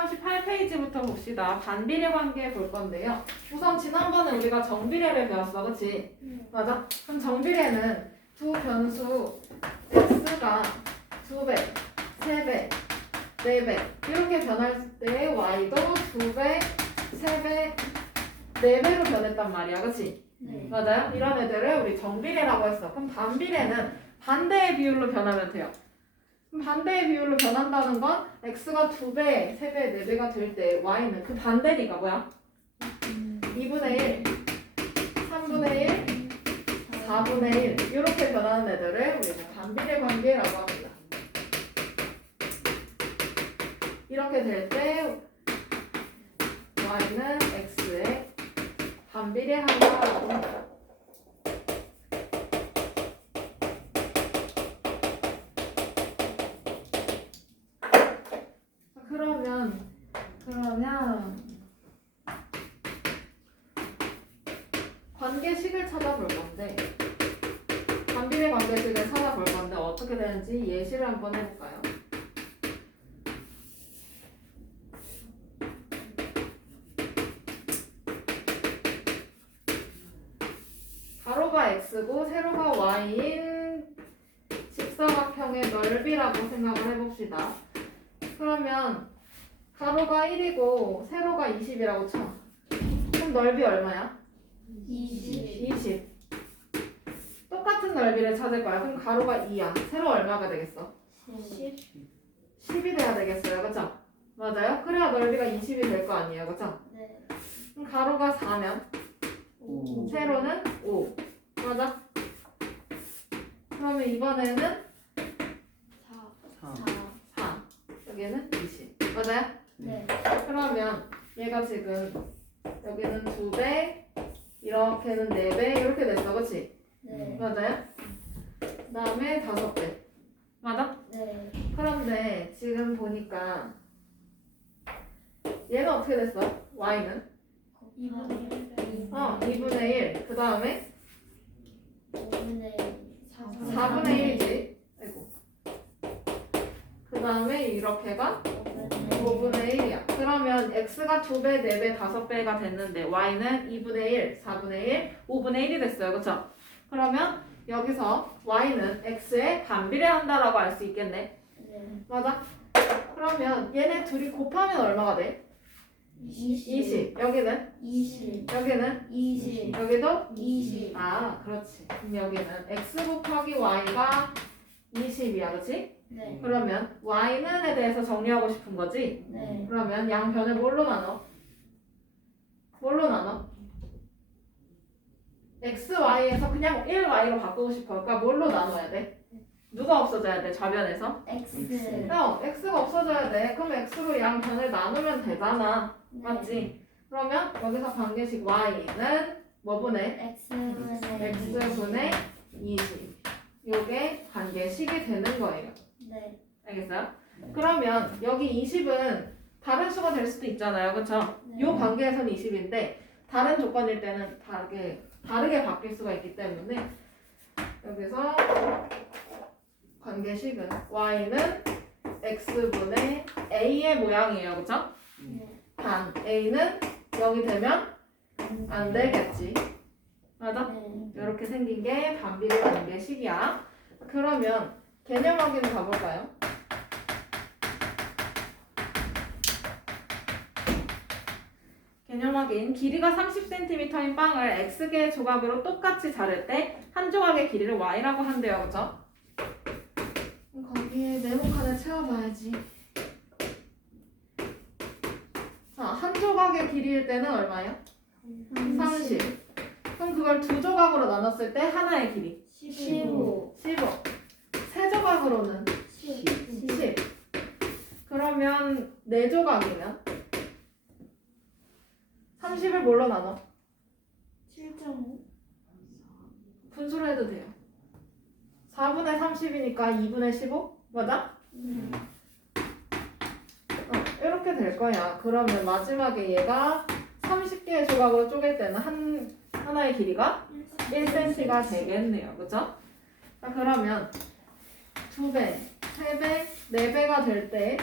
238페이지부터 봅시다. 반비례 관계 볼 건데요. 우선 지난번에 우리가 정비례를 배웠어, 그치? 맞아? 그럼 정비례는 두 변수 x가 2배, 3배, 4배 이렇게 변할 때 y도 2배, 3배, 4배로 변했단 말이야, 그치? 네. 맞아요? 이런 애들을 우리 정비례라고 했어. 그럼 반비례는 반대의 비율로 변하면 돼요. 그럼 반대의 비율로 변한다는 건 x가 2배, 3배, 4배가 될 때 y는 그 반대니까 뭐야? 2분의 1, 3분의 1, 4분의 1 이렇게 변하는 애들을 우리가 반비례 관계라고 합니다. 이렇게 될 때 y는 x에 반비례한다라고 합니다. 그러면 관계식을 찾아볼 건데 반비례 관계식을 찾아볼 건데 어떻게 되는지 예시를 한번 해볼까요? 가로가 x고 세로가 y인 직사각형의 넓이라고 생각을 해봅시다. 그러면 가로가 1이고 세로가 20이라고 쳐. 그럼 넓이 얼마야? 20. 똑같은 넓이를 찾을 거야. 그럼 가로가 2야. 세로 얼마가 되겠어? 10이 돼야 되겠어요. 그쵸? 맞아요? 그래야 넓이가 20이 될 거 아니에요. 그쵸? 네. 그럼 가로가 4면 세로는 5. 맞아? 그러면 이번에는 4. 여기는 20. 맞아요? 네. 그러면 얘가 지금 여기는 2배, 이렇게는 4배 이렇게 됐어. 그치? 네. 맞아요? 그 다음에 5배. 맞아? 네. 그런데 지금 보니까 얘는 어떻게 됐어? y는? 2분의 1. 2분의 1. 그 다음에 5분의 4분의 1이지. 아이고. 그 다음에 이렇게가 5분의 1이야. 그러면 x가 2배, 4배, 5배가 됐는데 y는 2분의 1, 4분의 1, 5분의 1이 됐어요. 그쵸? 그러면 여기서 y는 x에 반비례한다라고 알 수 있겠네. 네. 맞아? 그러면 얘네 둘이 곱하면 얼마가 돼? 20. 여기는? 20. 여기는? 20. 여기도? 20. 아, 그렇지. 그럼 여기는 x 곱하기 y가 20이야. 그렇지? 네. 그러면 y는에 대해서 정리하고 싶은 거지? 네. 그러면 양변을 뭘로 나눠? 뭘로 나눠? x, y에서 그냥 1y로 바꾸고 싶어. 그러니까 뭘로 나눠야 돼? 누가 없어져야 돼? 좌변에서? X. x가 없어져야 돼. 그럼 x로 양변을 나누면 되잖아. 맞지? 그러면 여기서 관계식 y는 뭐분의? x분의 20. 요게 관계식이 되는 거예요. 네. 알겠어요? 그러면 여기 20은 다른 수가 될 수도 있잖아요. 그쵸? 네. 요 관계에서는 20인데 다른 조건일 때는 다르게 바뀔 수가 있기 때문에 여기서 관계식은 y는 x분의 a의 모양이에요. 그쵸? 네. 단 a는 여기 되면 안 되겠지. 맞아? 네. 이렇게 생긴 게 반비례 관계식이야. 그러면 개념 확인 가볼까요? 개념 확인. 길이가 30cm인 빵을 x개의 조각으로 똑같이 자를 때 한 조각의 길이를 y라고 한대요. 그죠? 거기에 네모칸을 채워봐야지. 자, 한 조각의 길이일 때는 얼마예요? 30. 그럼 그걸 두 조각으로 나눴을 때 하나의 길이 15. 15. 세 조각으로는 10. 10. 그러면 네 조각이면 30을 뭘로 나눠? 7.5. 분수로 해도 돼요. 4분의 30이니까 2분의 15? 맞아? 이렇게 될 거야. 그러면 마지막에 얘가 30개의 조각으로 쪼갤 때는 하나의 길이가 1cm가 되겠네요. 그죠? 자, 그러면 2배, 3배, 4배가 될 때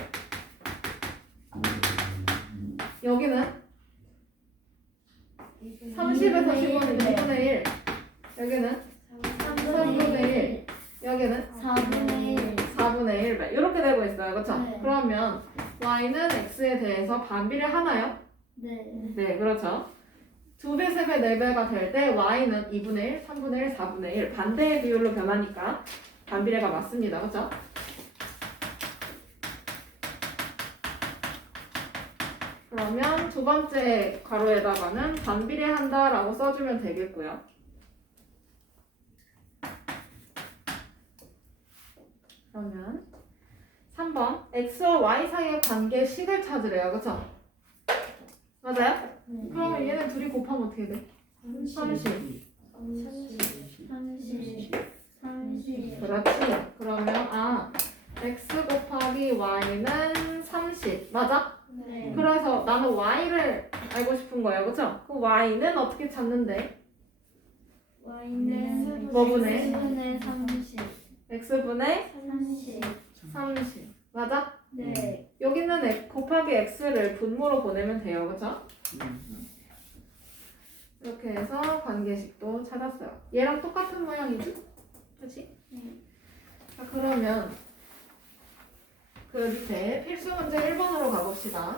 여기는 30에서 15는 2분의 1. 여기는 3분의 1. 여기는 4분의 1. 4분의 1배. 이렇게 되고 있어요. 그렇죠? 네. 그러면 y는 x에 대해서 반비례 하나요? 네. 네, 그렇죠. 2배, 3배, 4배가 될 때 y는 2분의 1, 3분의 1, 4분의 1 반대의 비율로 변하니까 반비례가 맞습니다. 그렇죠? 그러면 두 번째 괄호에다가는 반비례한다 라고 써주면 되겠고요. 그러면 3번 x와 y 사이의 관계식을 찾으래요. 그쵸? 맞아요? 네. 그러면 얘는 둘이 곱하면 어떻게 돼? 30. 30. 그렇지. 그러면 x 곱하기 y는 30. 맞아? 네. 그래서 나는 y를 알고 싶은 거예요. 그쵸? 그 y는 어떻게 찾는데? y는 뭐분의? x분의 30. x분의 30. 30. 맞아? 네. 여기는 곱하기 x를 분모로 보내면 돼요. 그쵸? 이렇게 해서 관계식도 찾았어요. 얘랑 똑같은 모양이지? 그치? 네. 자, 그러면 그 밑에 필수 문제 1번으로 가봅시다.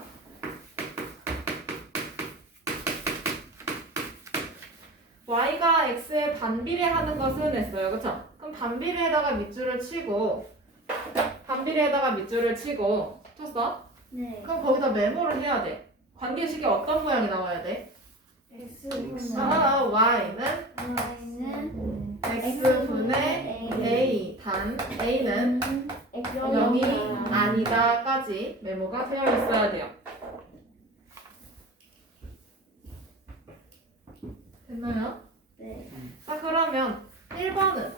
y가 x에 반비례하는 것은 했어요. 그쵸? 그럼 반비례에다가 밑줄을 치고 쳤어? 네. 그럼 거기다 메모를 해야 돼. 관계식이 어떤 모양이 나와야 돼? x분의 y는 y는 x분의 a 단 a는 0이 아니다까지 메모가 되어 있어야 돼요. 됐나요? 네. 자, 그러면 1번은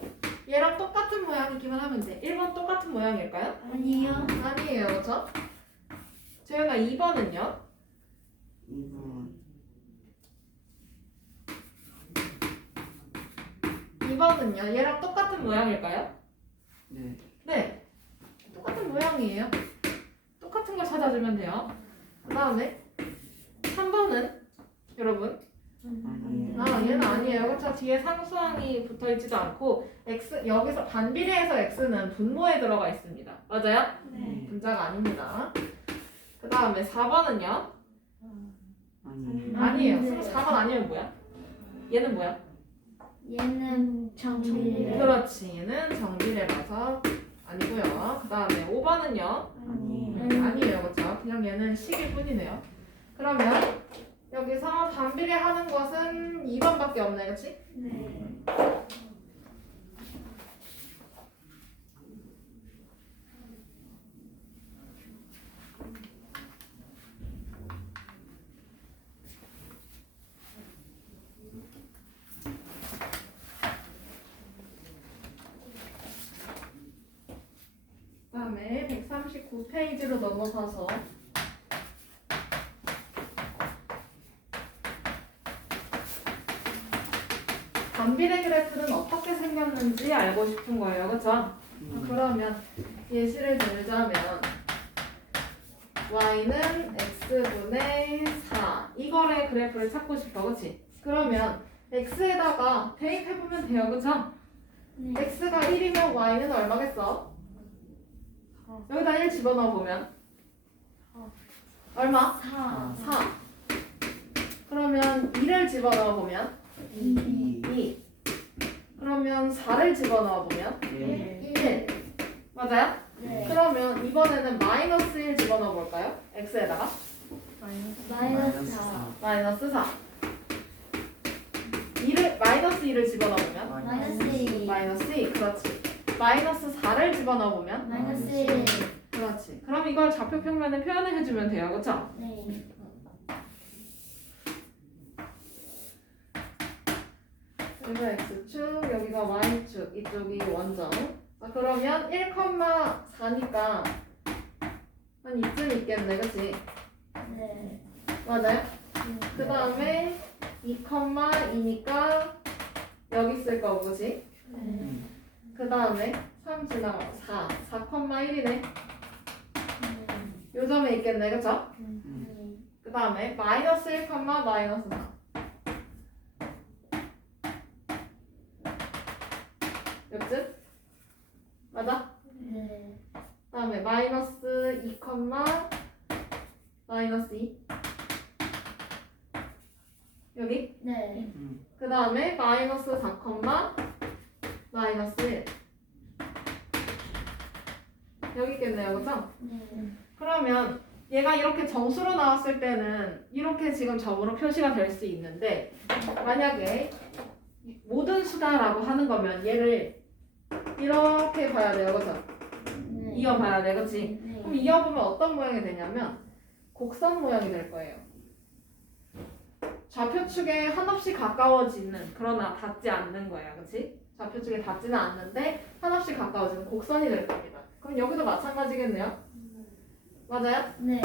얘랑 똑같은 모양이기만 하면 돼. 1번 똑같은 모양일까요? 아니요. 아니에요. 그렇죠? 재현아 2번은요? 2번은요? 얘랑 똑같은 모양일까요? 네. 네. 똑같은 모양이에요. 똑같은 걸 찾아주면 돼요. 그 다음에 3번은 여러분 얘는 아니에요. 그렇죠? 뒤에 상수항이 붙어있지도 않고 x 여기서 반비례해서 x는 분모에 들어가 있습니다. 맞아요? 네. 분자가 아닙니다. 그 다음에 4번은요? 아니에요. 아니에요. 4번 아니면 뭐야? 얘는 뭐야? 얘는 정비례. 그렇지. 얘는 정비례라서 아니고요. 그 다음에 5번은요? 아니에요. 아니에요. 그렇죠? 그냥 얘는 식일 뿐이네요. 그러면 여기서 반비례하는 것은 2번밖에 없네. 그렇지? 네. 그 다음에 139페이지로 넘어가서 반비례 그래프는 어떻게 생겼는지 알고 싶은 거예요. 그렇죠? 그러면 예시를 들자면 y는 x분의 4 이거의 그래프를 찾고 싶어. 그렇지? 그러면 x에다가 대입해보면 돼요. 그렇죠? 네. x가 1이면 y는 얼마겠어? 여기다 1 집어넣어 보면 얼마? 4. 4. 그러면 2를 집어넣어 보면 2. 2. 그러면 4를 집어넣어 보면 1. 맞아요? 네. 그러면 이번에는 마이너스 1 집어넣어 볼까요? x에다가 마이너스 4. 마이너스 4. 2를 마이너스 2를 집어넣어 보면 마이너스 2. 마이너스 2. 그렇지. 마이너스 4를 집어넣어 보면 마이너스 1. 그렇지. 그럼 이걸 좌표 평면에 표현을 해주면 돼요. 그렇죠? 네. 여기가 x축, 여기가 y축, 이쪽이 원점. 자, 그러면 1,4니까 한 이쯤 있겠네, 그치? 네. 맞아요? 그 다음에 2,2니까 여기 있을 거고, 그치? 네. 그 다음에 3 지나가고 4, 4,1이네. 요 점에 있겠네, 그쵸? 네. 그 그 다음에 마이너스 1, 마이너스 4. 요쯤? 맞아? 네. 그 다음에 마이너스 2, 마이너스 2. 여기? 네. 그 다음에 마이너스 4, 마이너스 1. 여기 있겠네요, 그죠? 네. 그러면 얘가 이렇게 정수로 나왔을 때는 이렇게 지금 점으로 표시가 될 수 있는데 만약에 모든 수다라고 하는 거면 얘를 이렇게 봐야 돼요, 그죠? 네. 이어봐야 돼, 그치? 네. 그럼 이어보면 어떤 모양이 되냐면 곡선 모양이 될 거예요. 좌표축에 한없이 가까워지는, 그러나 닿지 않는 거예요, 그치? 좌표축에 닿지는 않는데 한없이 가까워지는 곡선이 될 겁니다. 그럼 여기도 마찬가지겠네요? 맞아요? 네.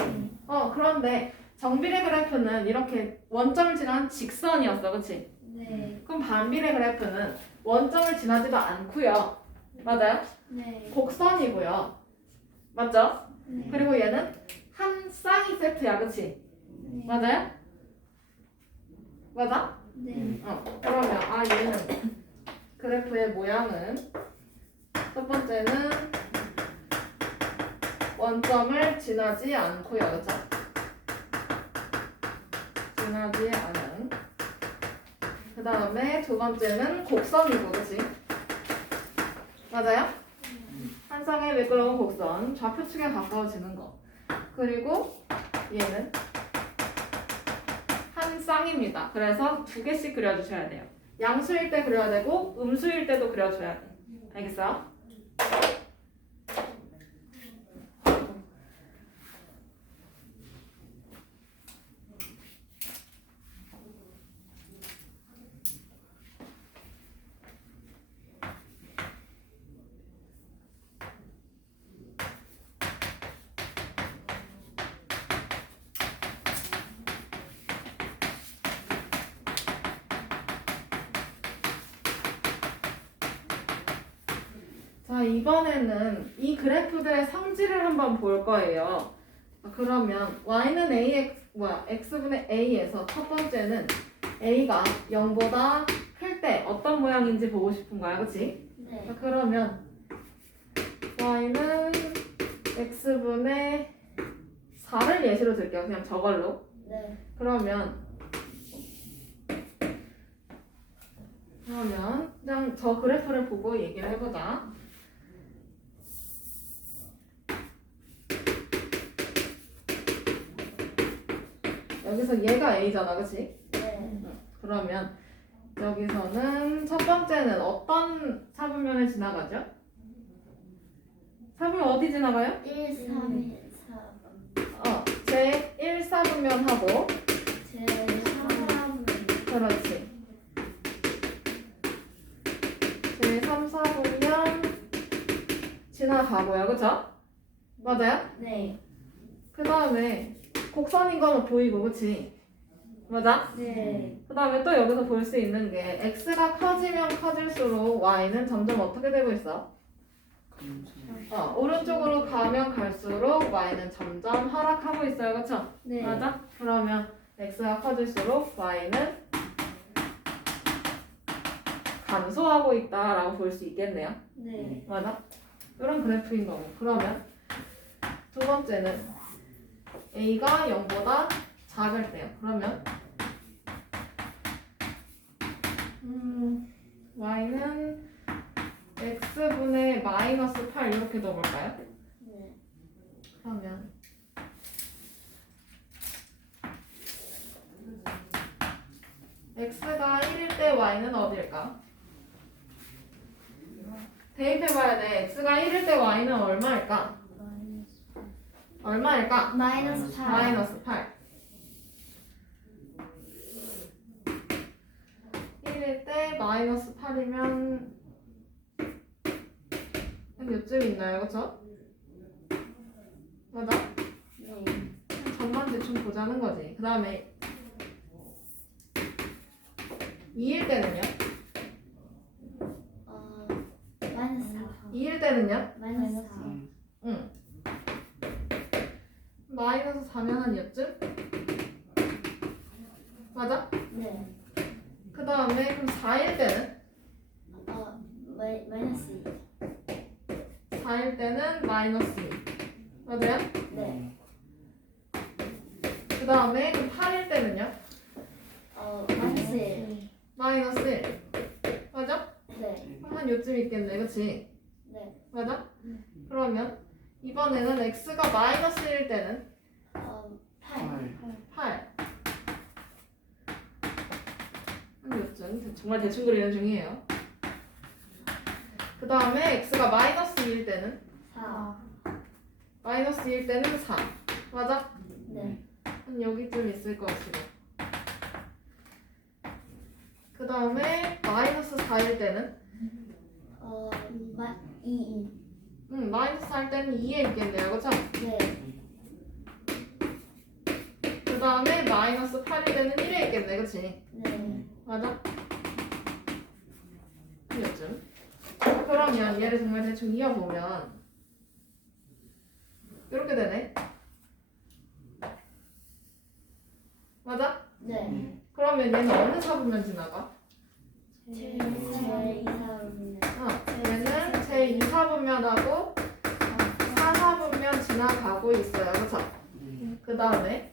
그런데 정비례 그래프는 이렇게 원점을 지난 직선이었어, 그치? 네. 그럼 반비례 그래프는 원점을 지나지도 않고요. 맞아요? 네. 곡선이고요. 맞죠? 네. 그리고 얘는 한 쌍이 세트야, 그치? 네. 맞아요? 맞아? 네. 그러면 얘는 그래프의 모양은 첫 번째는 원점을 지나지 않고요, 그죠? 지나지 않은. 그 다음에 두 번째는 곡선이고, 그치? 맞아요? 한 쌍의 매끄러운 곡선, 좌표축에 가까워지는 거. 그리고 얘는 한 쌍입니다. 그래서 두 개씩 그려주셔야 돼요. 양수일 때 그려야 되고 음수일 때도 그려줘야 돼. 알겠어요? 자, 이번에는 이 그래프들의 성질을 한번 볼 거예요. 그러면 y는 x분의 a에서 첫 번째는 a가 0보다 클 때 어떤 모양인지 보고 싶은 거야, 그치? 네. 그러면 y는 x분의 4를 예시로 들게요. 그냥 저걸로. 네. 그러면 그냥 저 그래프를 보고 얘기를 해보자. 여기서 얘가 a잖아, 그치? 네. 그러면 여기서는 첫 번째는 어떤 사분면을 지나가죠? 사분면 어디 지나가요? 1, 3, 1, 4. 제 1사분면하고 제 3, 그렇지. 제 3, 4분면 지나가고요, 그쵸? 맞아요? 네. 그 다음에 곡선인 거는 보이고, 그치? 맞아? 네. 그 다음에 또 여기서 볼 수 있는 게 x가 커지면 커질수록 y는 점점 어떻게 되고 있어? 오른쪽으로 가면 갈수록 y는 점점 하락하고 있어요, 그쵸? 네. 맞아? 그러면 x가 커질수록 y는 감소하고 있다라고 볼 수 있겠네요. 네. 맞아? 이런 그래프인 거고. 그러면 두 번째는 a가 0보다 작을 때요. 그러면 y는 x분의 마이너스 8 이렇게 넣어볼까요? 네. 그러면 x가 1일 때 y는 어디일까? 대입해봐야 돼. x가 1일 때 y는 얼마일까? 얼마일까? 마이너스 8. 마이너스 8. 1일 때 마이너스 8이면 한 요쯤 있나요? 그쵸? 맞아? 네. 점만 대충 보자는 거지. 그 다음에 2일 때는요? 마이너스 4. 2일 때는요? 마이너스 4. 응. 마이너스 4면 한 요쯤? 그럼 4일 때는? 마이너스 2. 4일 때는 마이너스 2. 맞아요? 네. 그 다음에 그럼 8일 때는요? 마이너스 1. 마이너스 1. 맞아? 네. 한 요쯤 있겠네. 그치? 네. 맞아? 그러면 이번에는 x가 마이너스 1일 때는 8. 8. 한 요쯤. 정말 대충 그리는 중이에요. 그 다음에 x가 마이너스 2일 때는 4. 마이너스 2일 때는 4. 맞아? 네. 한 여기쯤 있을 것이고. 그 다음에 마이너스 4일 때는 2. 마이너스 4일 때는 2에 있겠네요. 그쵸? 네. 그 다음에 마이너스 8일 때는 1에 있겠네. 그치? 네. 맞아? 이쯤. 그러면 얘를 정말 대충 이어보면 이렇게 되네. 맞아? 네. 그러면 얘는 어느 사분면 지나가? 제 2사분면. 얘는 제2사분면하고 4사분면 지나가고 있어요. 그쵸? 그 다음에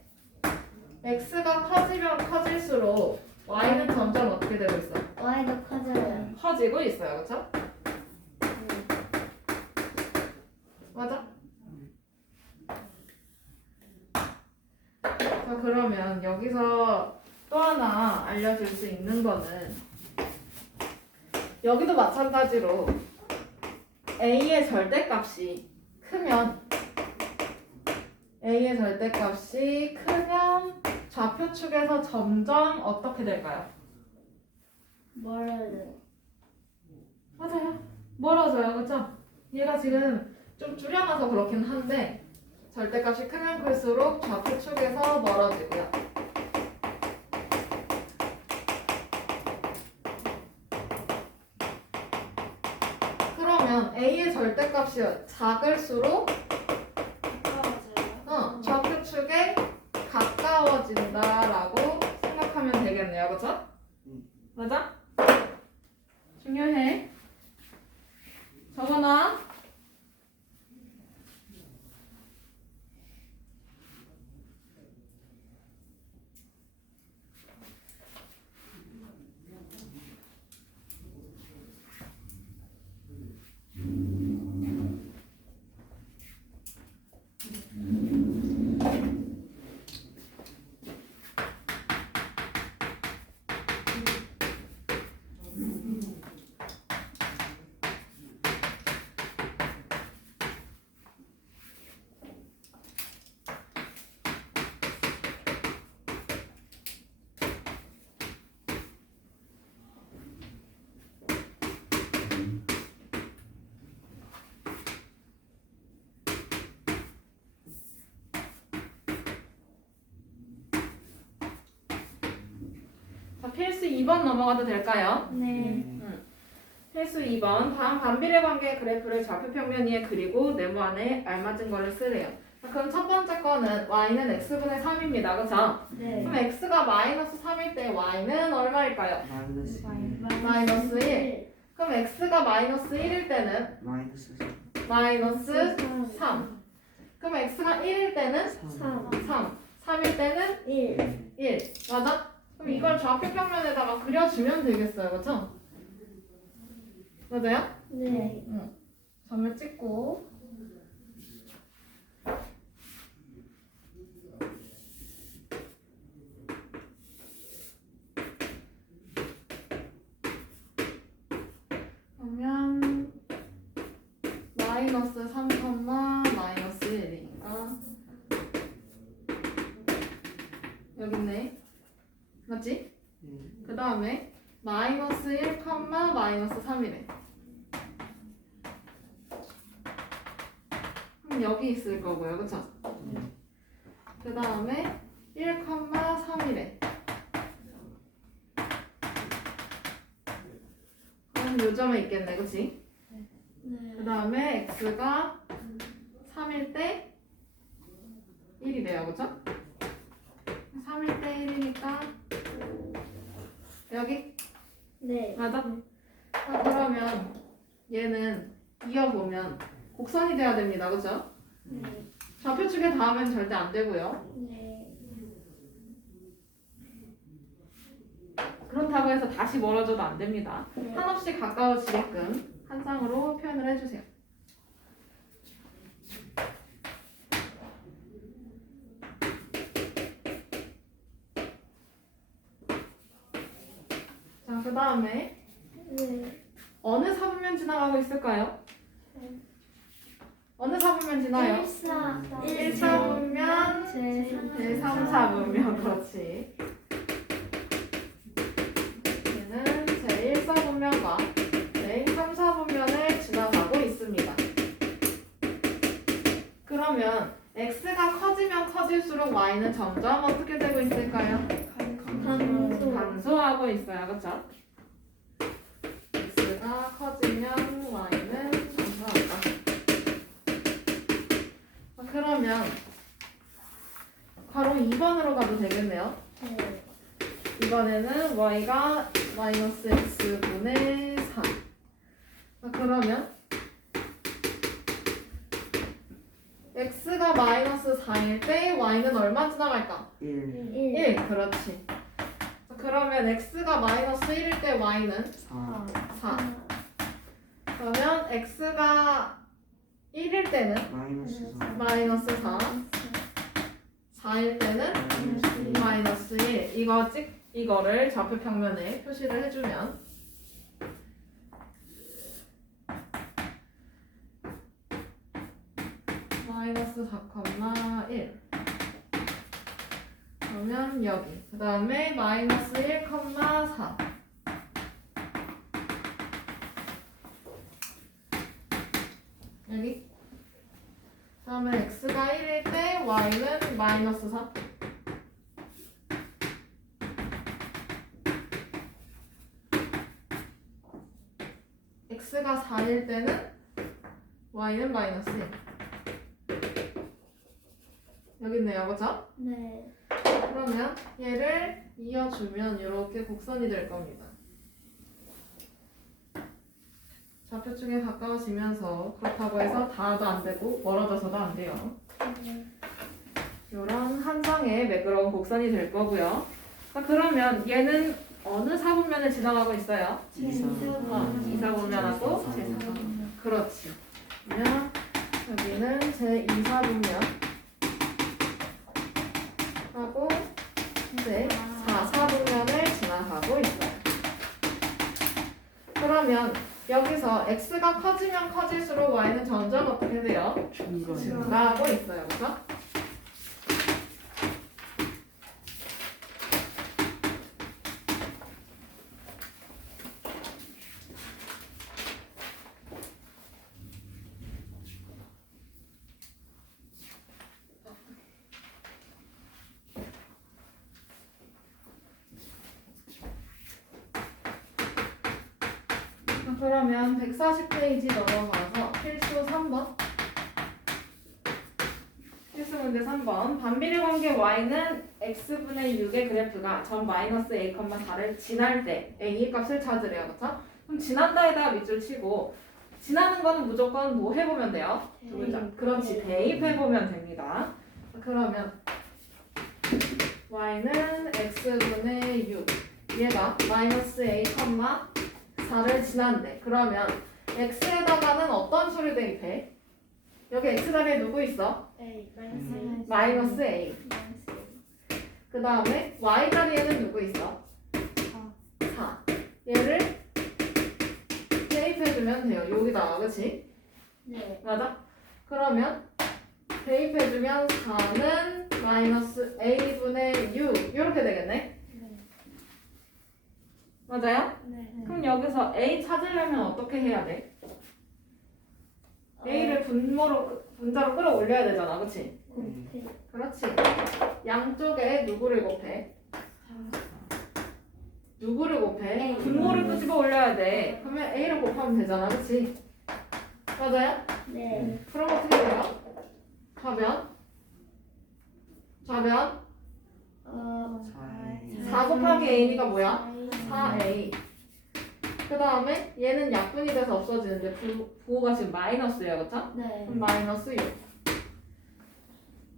x가 커지면 커질수록 y는 점점 어떻게 되고 있어? y도 커져요. 커지고 있어요. 그쵸? 네. 맞아? 자, 그러면 여기서 또 하나 알려줄 수 있는 거는 여기도 마찬가지로 a의 절대값이 크면 좌표축에서 점점 어떻게 될까요? 멀어요. 맞아요. 멀어져요. 그쵸? 얘가 지금 좀 줄여놔서 그렇긴 한데 절대값이 크면 클수록 좌표축에서 멀어지고요. 그러면 a의 절대값이 작을수록 좌표축에 가까워진다라고 생각하면 되겠네요. 그쵸? 맞아? 중요해. 적어놔. 자, 필수 2번 넘어가도 될까요? 네. 필수 2번. 다음 반비례 관계 그래프를 좌표평면 위에 그리고 네모 안에 알맞은 거를 쓰래요. 자, 그럼 첫 번째 거는 y는 x분의 3입니다. 그쵸? 네. 그럼 x가 마이너스 3일 때 y는 얼마일까요? 마이너스 마이너스 1. 그럼 x가 마이너스 1일 때는 마이너스 마이너스 3. 그럼 x가 1일 때는 3. 3. 3일 때는 1. 1. 맞아? 그럼 이걸 좌표평면에다가 그려주면 되겠어요. 그쵸? 맞아요? 네. 점을 찍고 그러면 마이너스 3, 마이너스 1이니까 여기 있네. 맞지? 그 다음에 마이너스 1, 마이너스 3이래. 그럼 여기 있을 거고요. 그쵸? 그 다음에 1, 3이래. 그럼 요점에 있겠네. 그치? 네. 그 다음에 x가 3일 때 1이래요. 그쵸? 3일 때 1이니까 여기 네. 맞아? 그러면 얘는 이어보면 곡선이 돼야 됩니다. 그죠? 네. 좌표축에 닿으면 절대 안 되고요. 네. 그렇다고 해서 다시 멀어져도 안 됩니다. 네. 한없이 가까워지게끔 한 쌍으로 표현을 해주세요. 자, 그 다음에 네. 어느 사분면 지나가고 있을까요? 어느 사분면 지나요? 1사분면, 제3사분면, 그렇지. 얘는 제1사분면과 제3사분면을 지나가고 있습니다. 그러면 x가 커지면 커질수록 y는 점점 어떻게 되고 있을까요? 감소. 감소하고 있어요. 그렇죠? x가 커지면 y는 감소한다. 그러면 바로 2번으로 가도 되겠네요. 네. 이번에는 y가 마이너스 x분의 4. 그러면 x가 마이너스 4일 때 y는 얼마 지나갈까? 1, 1. 1. 그렇지. 그러면 x가 마이너스 1일 때 y는 4, 4. 그러면 x가 1일 때는 마이너스 4, 마이너스 4. 4일 때는 마이너스 1. 이거를 좌표 평면에 표시를 해주면 마이너스 4,1. 그러면 여기. 그 다음에 마이너스 1,4. 여기. 그 다음에 x가 1일 때 y는 마이너스 4. x가 4일 때는 y는 마이너스 1. 여기 있네요. 그죠? 네. 그러면 얘를 이어주면 이렇게 곡선이 될 겁니다. 좌표축에 가까워지면서 그렇다고 해서 닿아도 안 되고 멀어져서도 안 돼요. 네. 이런 한 쌍의 매끄러운 곡선이 될 거고요. 그러면 얘는 어느 사분면을 지나가고 있어요? 이사분면하고 제3사분면. 그렇지. 그러면 여기는 제2사분면 하고 제4사분면을 지나가고 있어요. 그러면 여기서 x가 커지면 커질수록 y는 점점 어떻게 돼요? 증가하고 있어요. 그렇죠? 그러면 140페이지 넘어가서 필수 3번. 필수 문제 3번. 반비례 관계 y는 x분의 6의 그래프가 점 마이너스 a, 4를 지날 때 a의 값을 찾으래요. 그렇죠? 그럼 지난다에다가 밑줄 치고 지나는 거는 무조건 뭐 해보면 돼요? 두 글자. 그렇지. 대입해보면 됩니다. 그러면 y는 x분의 6 얘가 마이너스 a, 4를 지난대. 그러면 x에다가는 어떤 수를 대입해? 여기 x 자리에 누구 있어? 마이너스 a. 그 다음에 y 자리에는 누구 있어? 4. 얘를 대입해주면 돼요. 여기다가. 그치? 네. 맞아? 그러면 대입해주면 4는 마이너스 a분의 6 이렇게 되겠네? 맞아요? 네. 그럼 여기서 a 찾으려면 어떻게 해야 돼? a를 분자로 끌어올려야 되잖아. 그치? 네. 그렇지. 양쪽에 누구를 곱해? 누구를 곱해? A. 분모를 끄집어 올려야 돼. 그러면 a를 곱하면 되잖아. 그치? 맞아요? 네. 그럼 어떻게 돼요? 좌변 4. 4 곱하기 a가 뭐야? 4a. 그 다음에 얘는 약분이 돼서 없어지는데 부호가 지금 마이너스예요, 그쵸? 네. 그럼 마이너스 6.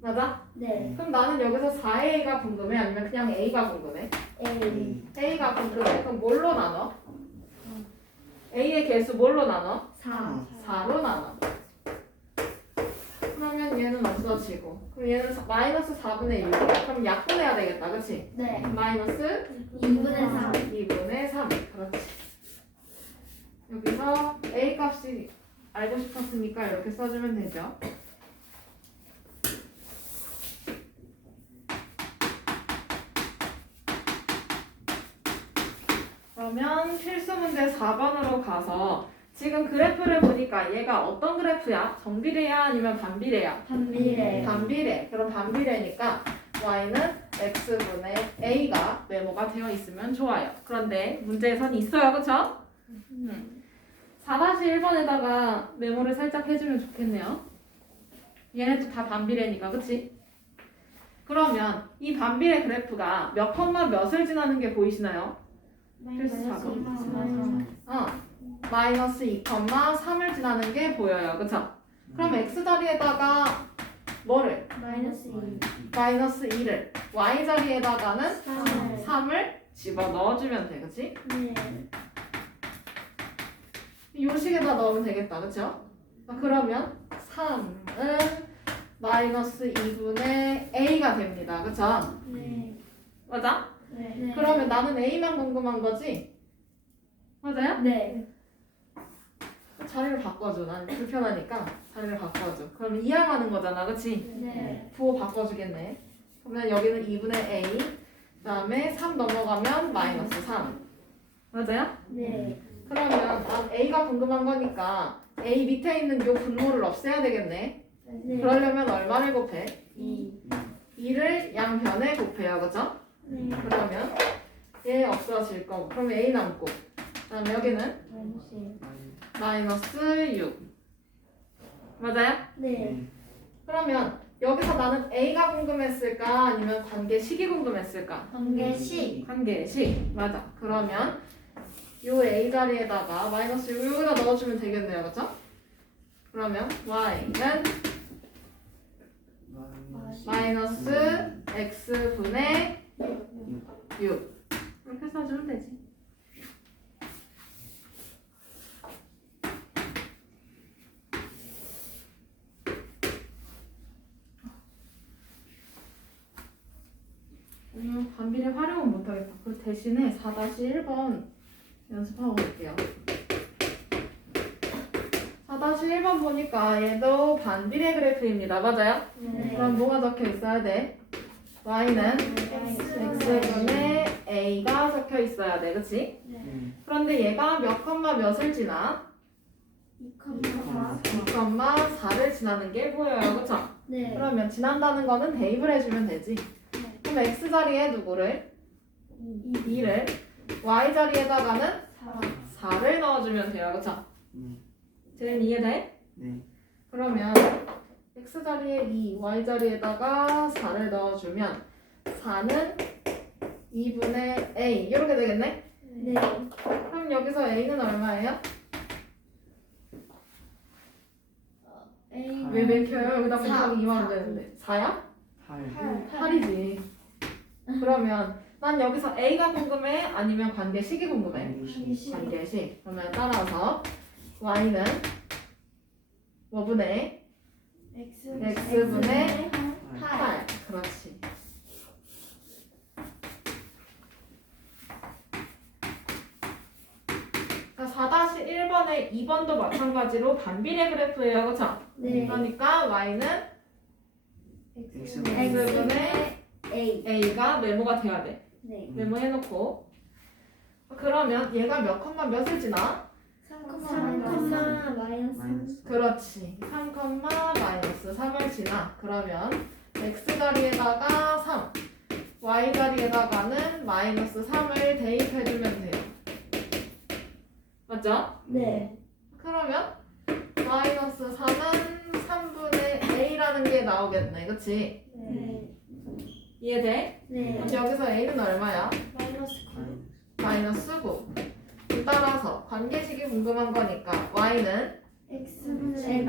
맞아? 네. 그럼 나는 여기서 4a가 궁금해? 아니면 그냥 a가 궁금해? A. a가 궁금해. 그럼 뭘로 나눠? a의 개수 뭘로 나눠? 4. 4로 나눠. 그러면 얘는 없어지고. 그럼 얘는 마이너스 4분의 1이야. 그럼 약분해야 되겠다, 그치? 네. 마이너스 2분의 3. 2분의 3. 그렇지. 여기서 a 값이 알고 싶었으니까 이렇게 써주면 되죠. 그러면 필수 문제 4번으로 가서 지금 그래프를 보니까 얘가 어떤 그래프야? 정비례야 아니면 반비례야? 반비례. 반비례. 그럼 반비례니까 y는 x분의 a가 메모가 되어 있으면 좋아요. 그런데 문제에선 있어요. 그쵸? 4-1번에다가 메모를 살짝 해주면 좋겠네요. 얘네도 다 반비례니까, 그치? 그러면 이 반비례 그래프가 몇 컴마 몇을 지나는 게 보이시나요? 필수 4번. 마이너스 2,3을 지나는 게 보여요. 그쵸? 그럼 x 자리에다가 뭐를? 마이너스 2. 마이너스 2를 y 자리에다가는 3을. 3을 집어 넣어주면 돼. 그치? 네. 요 식에다 넣으면 되겠다. 그쵸? 그러면 3은 마이너스 2분의 a가 됩니다. 그쵸? 네. 맞아? 네. 그러면 나는 a만 궁금한 거지? 맞아요? 네. 자리를 바꿔줘. 난 불편하니까 자리를 바꿔줘. 그럼 이항하는 거잖아. 그치? 네. 부호 바꿔주겠네. 그러면 여기는 2분의 a, 그 다음에 3 넘어가면 마이너스 3. 맞아요? 네. 그러면 난 a가 궁금한 거니까 a 밑에 있는 요 분모를 없애야 되겠네. 네. 그러려면 얼마를 곱해? 2. 2를 양변에 곱해요. 그죠? 네. 그러면 얘 없어질 거고. 그럼 a 남고. 그 다음에 여기는 마이너스 6. 맞아요? 네. 그러면 여기서 나는 a가 궁금했을까? 아니면 관계식이 궁금했을까? 관계식. 관계식. 맞아. 그러면 요 a 자리에다가 마이너스 6 여기다 넣어주면 되겠네요. 그쵸? 그러면 y는 마이너스 x분의 6 이렇게 써주면 되지. 반비례 활용은 못하겠다. 그 대신에 4-1번 연습하고 올게요. 4-1번 보니까 얘도 반비례 그래프입니다. 맞아요? 네. 그럼 뭐가 적혀 있어야 돼? y는 x분의 a가 적혀 있어야 돼. 그치? 그런데 얘가 몇 컴마 몇을 지나? 2,4. 2,4를 지나는 게 보여요. 그쵸? 네. 그러면 지난다는 거는 대입을 해주면 되지. 그럼 x 자리에 누구를? 2를 y 자리에다가는 4를 넣어주면 돼요. 그쵸? 쟤는 이해돼? 네. 그러면 x 자리에 2, y 자리에다가 4를 넣어주면 4는 2분의 a 이렇게 되겠네? 네. 그럼 여기서 a는 얼마예요? A. 왜 맥혀요? 여기다 사. 곱하기 2만 하면 되는데 4야? 8. 8이지. 그러면 난 여기서 a가 궁금해? 아니면 관계식이 궁금해? 관계식. 그러면 따라서 y는 뭐분의 x분의 8. 그렇지. 그러니까 4-1번에 2번도 마찬가지로 반비례 그래프예요. 그쵸? 네. 그러니까 y는 x분의 A. a가 메모가 돼야 돼. 네. 메모해놓고 그러면 얘가 몇 컴마 몇을 지나? 3, 마이너스. 그렇지. 3, 마이너스 3을 지나. 그러면 x 자리에다가 3, y 자리에다가는 마이너스 3을 대입해주면 돼요. 맞죠? 네. 그러면 마이너스 3은 3분의 a라는 게 나오겠네. 그치? 네. 이해돼? 네. 그럼 여기서 a는 얼마야? 마이너스 마이너스 9. 따라서 관계식이 궁금한 거니까 y는 X분의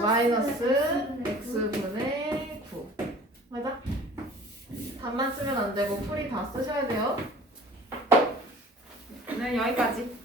마이너스 x분의 9 맞아? 답만 쓰면 안 되고 풀이 다 쓰셔야 돼요. 네 여기까지.